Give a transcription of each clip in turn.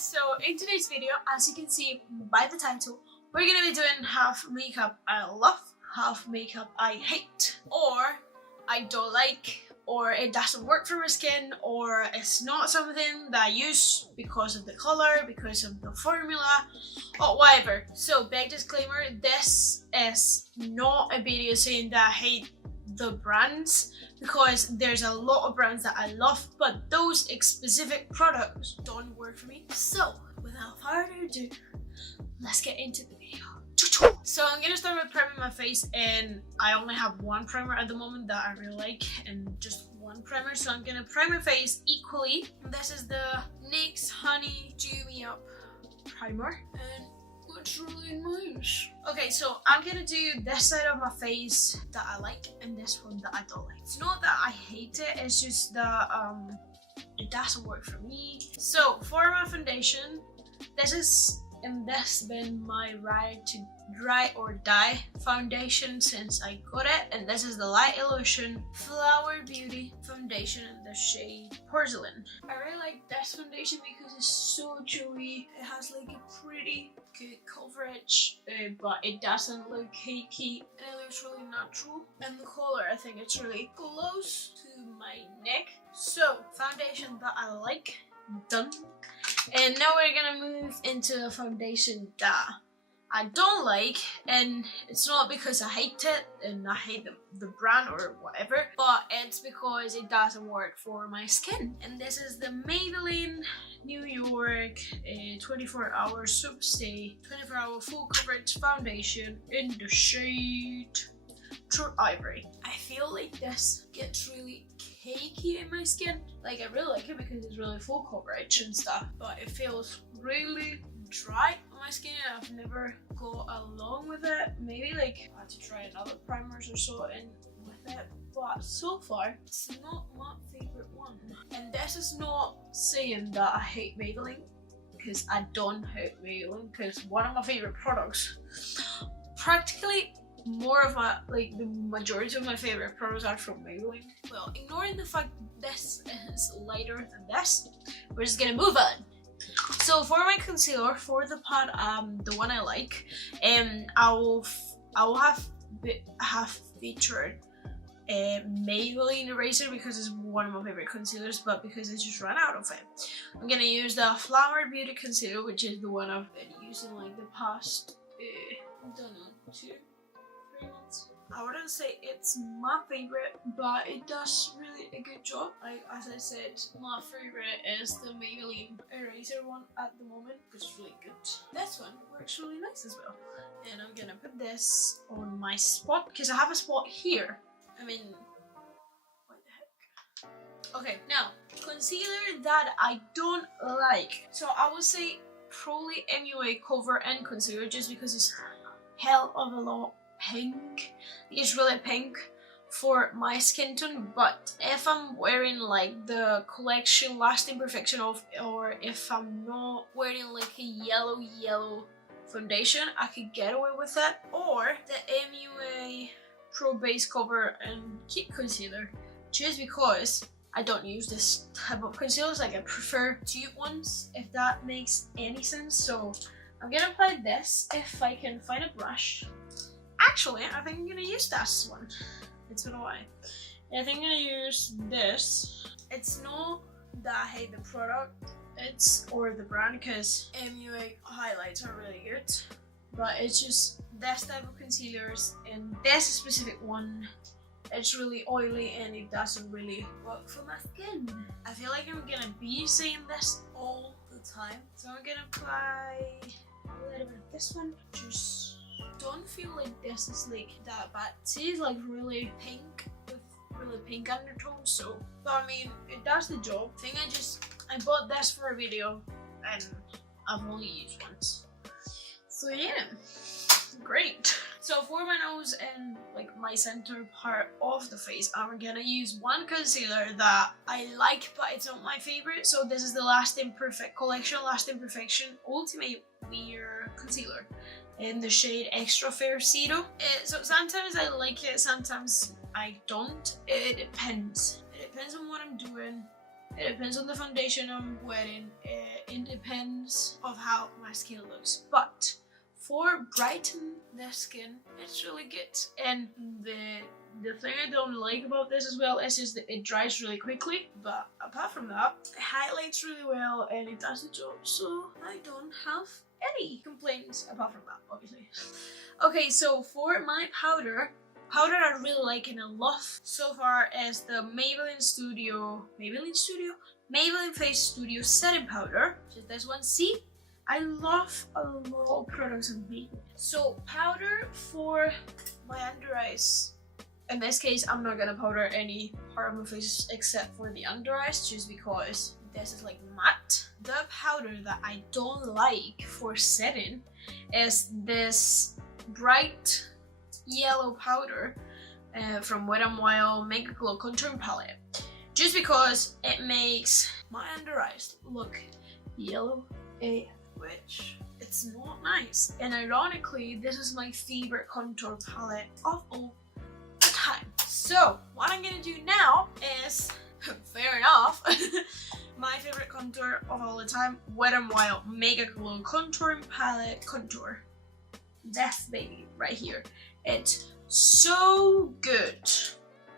guys, so in today's video, as you can see by the title, we're gonna be doing half makeup I love, half makeup I hate, or I don't like, or it doesn't work for my skin, or it's not something that I use because of the color, because of the formula, or whatever. So big disclaimer, this is not a video saying that I hate the brands, because there's a lot of brands that I love, but those specific products don't work for me. So without further ado, let's get into the video. So I'm gonna start with priming my face, and I only have one primer at the moment that I really like, and just one primer, so I'm gonna prime my face equally. This is the NYX Honey Dew Me Up primer, and it's really nice. Okay, so I'm gonna do this side of my face that I like and this one that I don't like. It's not that I hate it, it's just that it doesn't work for me. So for my foundation, this is in this been my ride to dry or die foundation since I got it, and this is the Light Illusion Flower Beauty foundation in the shade Porcelain. I really like this foundation because it's so dewy. It has like a pretty good coverage, but it doesn't look cakey, and it looks really natural. And the color, I think it's really close to my neck. So foundation that I like, done. And now we're gonna move into a foundation that I don't like, and it's not because I hate it and I hate the brand or whatever, but it's because it doesn't work for my skin. And this is the Maybelline New York 24-hour Super Stay 24-hour full coverage foundation in the shade True Ivory. I feel like this gets really cakey in my skin. Like, I really like it because it's really full coverage and stuff, but it feels really dry on my skin, and I've never go along with it. Maybe like I have to try another primers or so in with it, but so far it's not my favorite one. And this is not saying that I hate Maybelline, because I don't hate Maybelline, because one of my favorite products, practically more of my, like the majority of my favorite products are from Maybelline. Well, ignoring the fact this is lighter than this, we're just gonna move on. So for my concealer, for the part the one I like, I will have featured a Maybelline eraser because it's one of my favorite concealers, but because I just ran out of it, I'm gonna use the Flower Beauty concealer, which is the one I've been using like the past I don't know, 2-3 months. I wouldn't say it's my favorite, but it does really a good job. Like, as I said, my favorite is the Maybelline eraser one at the moment, because it's really good. This one works really nice as well. And I'm gonna put this on my spot, because I have a spot here. I mean, what the heck? Okay, now, concealer that I don't like. So I would say probably MUA Cover and Concealer, just because it's hell of a lot pink. It's really pink for my skin tone, but if I'm wearing like the collection Lasting Perfection of, or if I'm not wearing like a yellow foundation, I could get away with it. Or the MUA Pro Base Cover and Keep Concealer, just because I don't use this type of concealers. Like, I prefer tube ones, if that makes any sense. So I'm gonna apply this if I can find a brush. Actually, I think I'm gonna use this one. It's been a while. I think I'm gonna use this. It's not that I hate the product, or the brand, because MUA highlights are really good, but it's just this type of concealers, and this specific one, it's really oily and it doesn't really work for my skin. I feel like I'm gonna be saying this all the time, so I'm gonna apply a little bit of this one. Just don't feel like this is like that bad. See, it's like really pink with really pink undertones. So, but I mean, it does the job. I think I bought this for a video, and I've only used once. So yeah, great. So for my nose and like my center part of the face, I'm gonna use one concealer that I like, but it's not my favorite. So this is the Lasting Perfection Ultimate Wear Concealer in the shade Extra Fair Zero. So sometimes I like it, sometimes I don't. It depends. It depends on what I'm doing. It depends on the foundation I'm wearing. It depends of how my skin looks. But for brighten the skin, it's really good. And the thing I don't like about this as well is just that it dries really quickly. But apart from that, it highlights really well and it does the job. So I don't have any complaints apart from that, obviously. Okay, so for my powder I really like and I love so far is the Maybelline Face Studio Setting Powder. Just this one. See, I love a lot of products of Maybelline. So powder for my under eyes. In this case, I'm not gonna powder any part of my face except for the under eyes, just because this is like matte. The powder that I don't like for setting is this bright yellow powder from Wet n Wild Make a Glow Contour Palette, just because it makes my under eyes look yellow AF, which it's not nice. And ironically, this is my favorite contour palette of all the time. So what I'm gonna do now is, fair enough, my favorite contour of all the time, Wet n Wild Make a Glow Contouring Palette Contour. That's baby right here. It's so good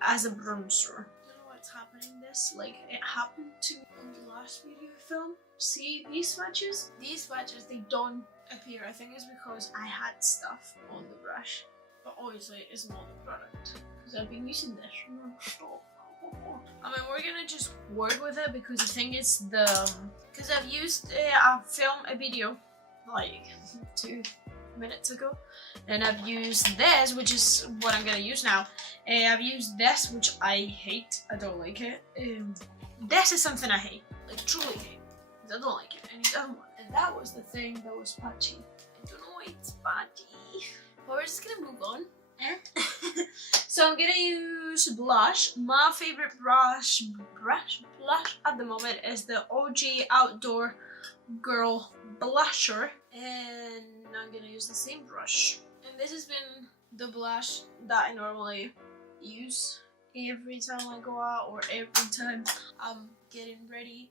as a bronzer. I don't know what's happening this, like it happened to me on the last video I filmed. See these swatches? These swatches, they don't appear. I think it's because I had stuff on the brush. But obviously it's not the product, because I've been using this non-stop. I mean, we're gonna just work with it because I think it's because I've used, I filmed a video like 2 minutes ago, and I've used this, which is what I'm gonna use now. I've used this, which I hate. I don't like it. This is something I hate, like truly hate. I don't like it, and he doesn't want it. And that was the thing that was patchy. I don't know why it's patchy. But we're just gonna move on. So I'm gonna use blush. My favorite blush at the moment is the OG Outdoor Girl Blusher, and I'm gonna use the same brush. And this has been the blush that I normally use every time I go out or every time I'm getting ready.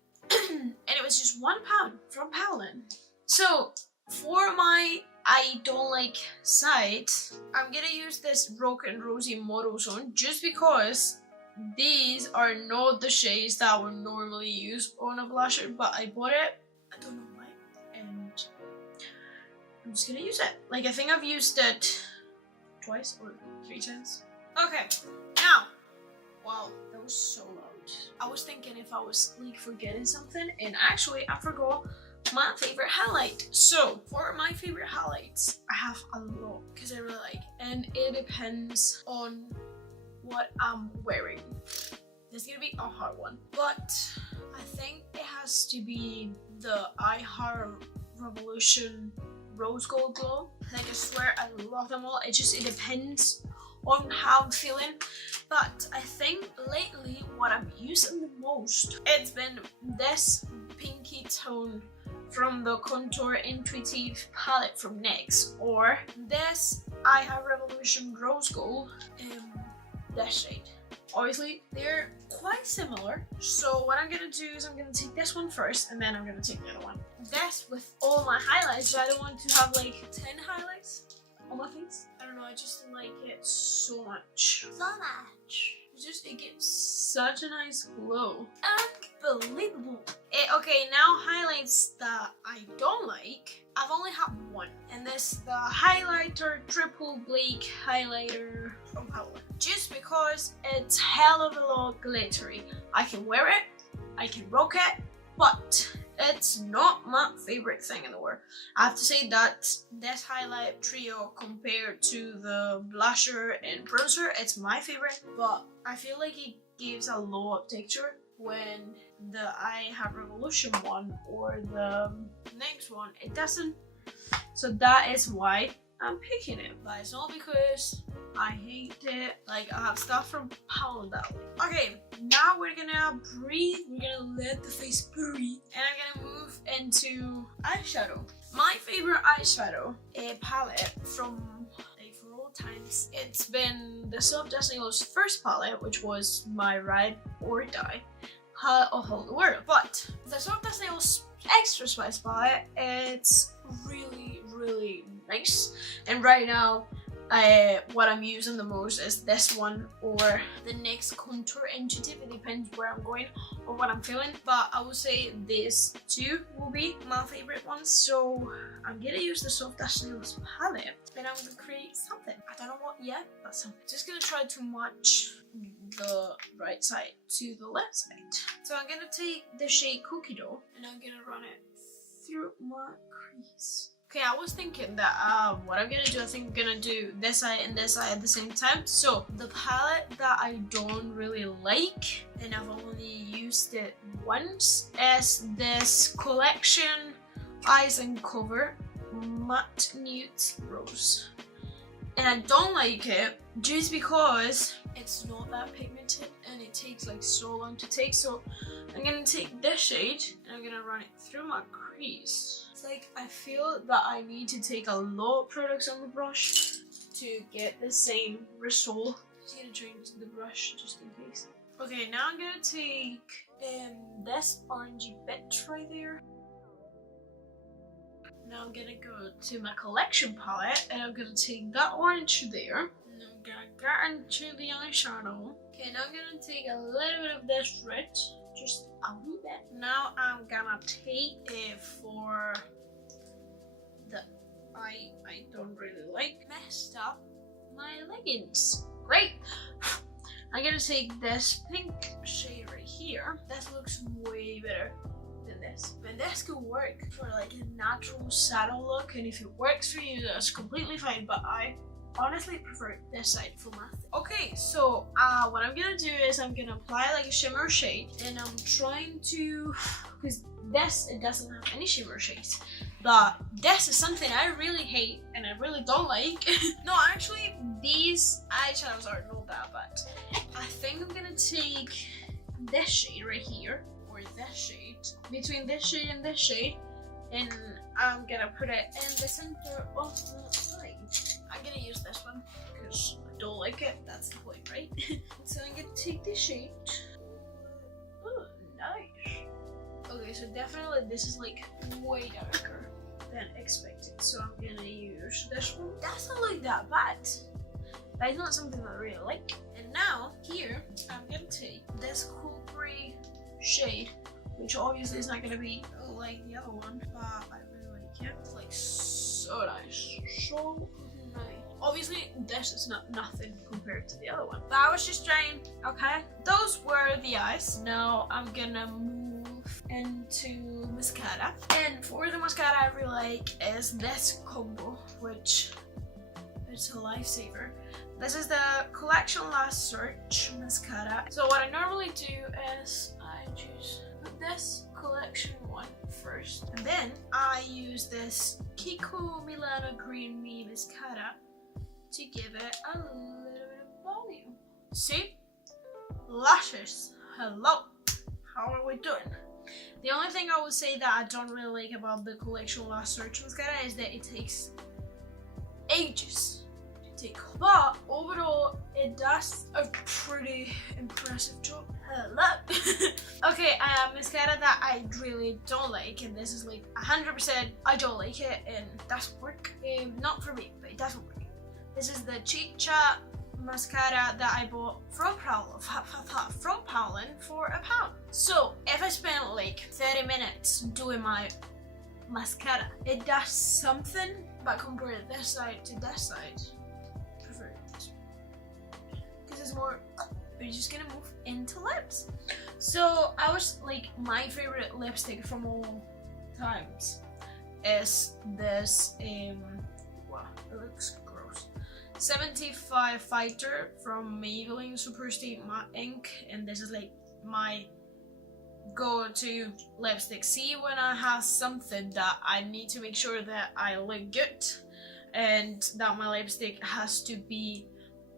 And it was just £1 from Powlin. So for my I don't like side, I'm gonna use this Broken Rosy Model Zone, just because these are not the shades that I would normally use on a blusher, but I bought it, I don't know why, and I'm just gonna use it. Like, I think I've used it twice or 3 times. Okay, now, wow, that was so loud. I was thinking if I was like forgetting something, and actually I forgot my favorite highlight. So for my favorite highlights, I have a lot because I really like, and it depends on what I'm wearing. This is gonna be a hard one, but I think it has to be the I Heart Revolution Rose Gold Glow. Like, I swear I love them all. It depends on how I'm feeling. But I think lately what I'm using the most, it's been this pinky tone from the Contour Intuitive palette from NYX, or this I Have Revolution Rose Gold in this shade. Obviously they're quite similar, so what I'm gonna do is I'm gonna take this one first, and then I'm gonna take the other one. This with all my highlights, so I don't want to have like 10 highlights on my face. I don't know, I just like it so much. So much. It gives such a nice glow. Unbelievable. Okay, now highlights that I don't like. I've only had one, and this is the highlighter Triple Blake highlighter from Powlin. Just because it's hell of a lot glittery. I can wear it, I can rock it, but it's not my favorite thing in the world. I have to say that this highlight trio compared to the blusher and bronzer, it's my favorite, but I feel like it gives a lot of texture when the I Have Revolution one or the next one, it doesn't. So that is why I'm picking it, but it's not because I hate it. Like, I have stuff from Powlin that way. Okay, now we're gonna breathe. We're gonna let the face breathe, and I'm gonna move into eyeshadow. My favorite eyeshadow palette from for all times, it's been the Soft Dusty Glows first palette, which was my Ride or Die palette of all the world. But the Soft as Nails Extra Spice palette, it's really, really nice. And right now, what I'm using the most is this one or the NYX Contour Intuitive. It depends where I'm going or what I'm feeling, but I would say these two will be my favorite ones. So I'm gonna use the Soft as Nails palette and I'm gonna create something. I don't know what yet, but something. Just gonna try to match the right side to the left side. So I'm gonna take the shade Cookie Dough and I'm gonna run it through my crease. Okay, I was thinking that what I'm gonna do, I think I'm gonna do this side and this side at the same time. So the palette that I don't really like, and I've only used it once, is this Collection Eyes and Cover Matte Nude Rose. And I don't like it just because it's not that pigmented and it takes like so long to take. So I'm gonna take this shade and I'm gonna run it through my crease. It's like I feel that I need to take a lot of products on the brush to get the same result. Just gonna change the brush just in case. Okay, now I'm gonna take this orangey bit right there. Now I'm gonna go to my collection palette and I'm gonna take that orange there and I'm gonna get into the eyeshadow. Okay, now I'm gonna take a little bit of this red, just a wee bit. Now I'm gonna take it for the I don't really like messed up my leggings. Great. I'm gonna take this pink shade right here. This looks way better than this. And this could work for like a natural saddle look, and if it works for you, that's completely fine, but I honestly prefer this side for my thing. Okay, so what I'm gonna do is I'm gonna apply like a shimmer shade, and I'm trying to, because this, it doesn't have any shimmer shades, but this is something I really hate and I really don't like. No, actually these eyeshadows are not that bad. I think I'm gonna take this shade right here, or this shade, between this shade and this shade, and I'm gonna put it in the center of the eye. I'm gonna use this one because I don't like it, that's the point, right? So I'm gonna take this shade. Oh, nice. Okay, so definitely this is like way darker than expected, so I'm gonna use this one. That's not like that bad. That's not something I really like. And now here I'm gonna take this cool gray shade, which obviously is not gonna be like the other one, but I really like it. It's like so nice, so nice. Obviously this is nothing compared to the other one, but I was just trying. Okay, those were the eyes. Now I'm gonna move into mascara, and for the mascara I really like is this combo, which it's a lifesaver. This is the Collection Last Search mascara. So what I normally do is I just put this collection one first, and then I use this Kiko Milano Green Me mascara to give it a little bit of volume. See? Lashes. Hello. How are we doing? The only thing I would say that I don't really like about the Collection Last Search mascara is that it takes ages to take. But overall, it does a pretty impressive job. Hello. Okay, mascara that I really don't like, and this is like 100% I don't like it, and it doesn't work. Not for me, but it doesn't work. This is the Chicha mascara that I bought from Poundland for £1. So if I spend like 30 minutes doing my mascara, it does something, but compared this side to this side, I prefer this because it's more. We're just gonna move into lips. So I was like, my favorite lipstick from all times is this wow, it looks gross, 75 Fighter from Maybelline Superstate Matte Ink, and this is like my go-to lipstick. See, when I have something that I need to make sure that I look good and that my lipstick has to be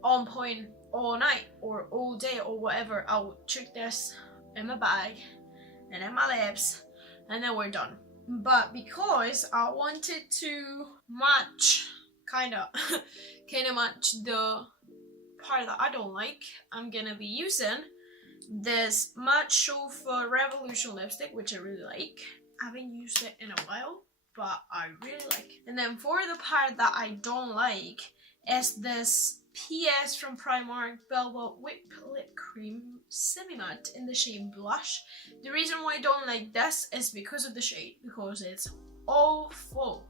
on point all night or all day or whatever, I would chuck this in my bag and in my lips, and then we're done. But because I wanted to match, kind of match the part that I don't like, I'm gonna be using this Matte Show for Revolution lipstick, which I really like. I haven't used it in a while, but I really like it. And then for the part that I don't like is this PS from Primark Velvet Whip Lip Cream Semi-Matte in the shade Blush. The reason why I don't like this is because of the shade, because it's awful.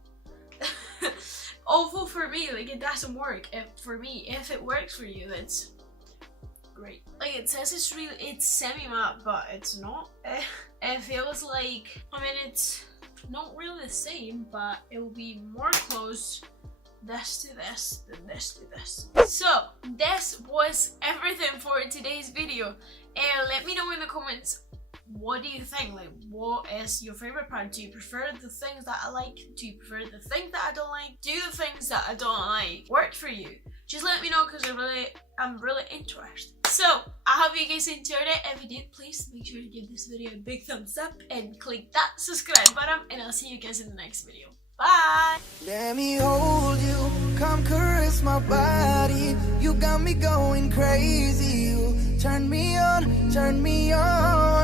Awful for me, like it doesn't work. For me, if it works for you, it's great. Like it says it's semi-matte, but it's not. It feels like, I mean, it's not really the same, but it will be more close this to this than this to this. So this was everything for today's video. Let me know in the comments, what do you think? Like, what is your favorite part? Do you prefer the things that I like? Do you prefer the things that I don't like? Do the things that I don't like work for you? Just let me know, because I'm really interested. So I hope you guys enjoyed it. If you did, please make sure to give this video a big thumbs up and click that subscribe button, and I'll see you guys in the next video. Bye! Let me hold you, come caress my body. You got me going crazy. You turn me on, turn me on.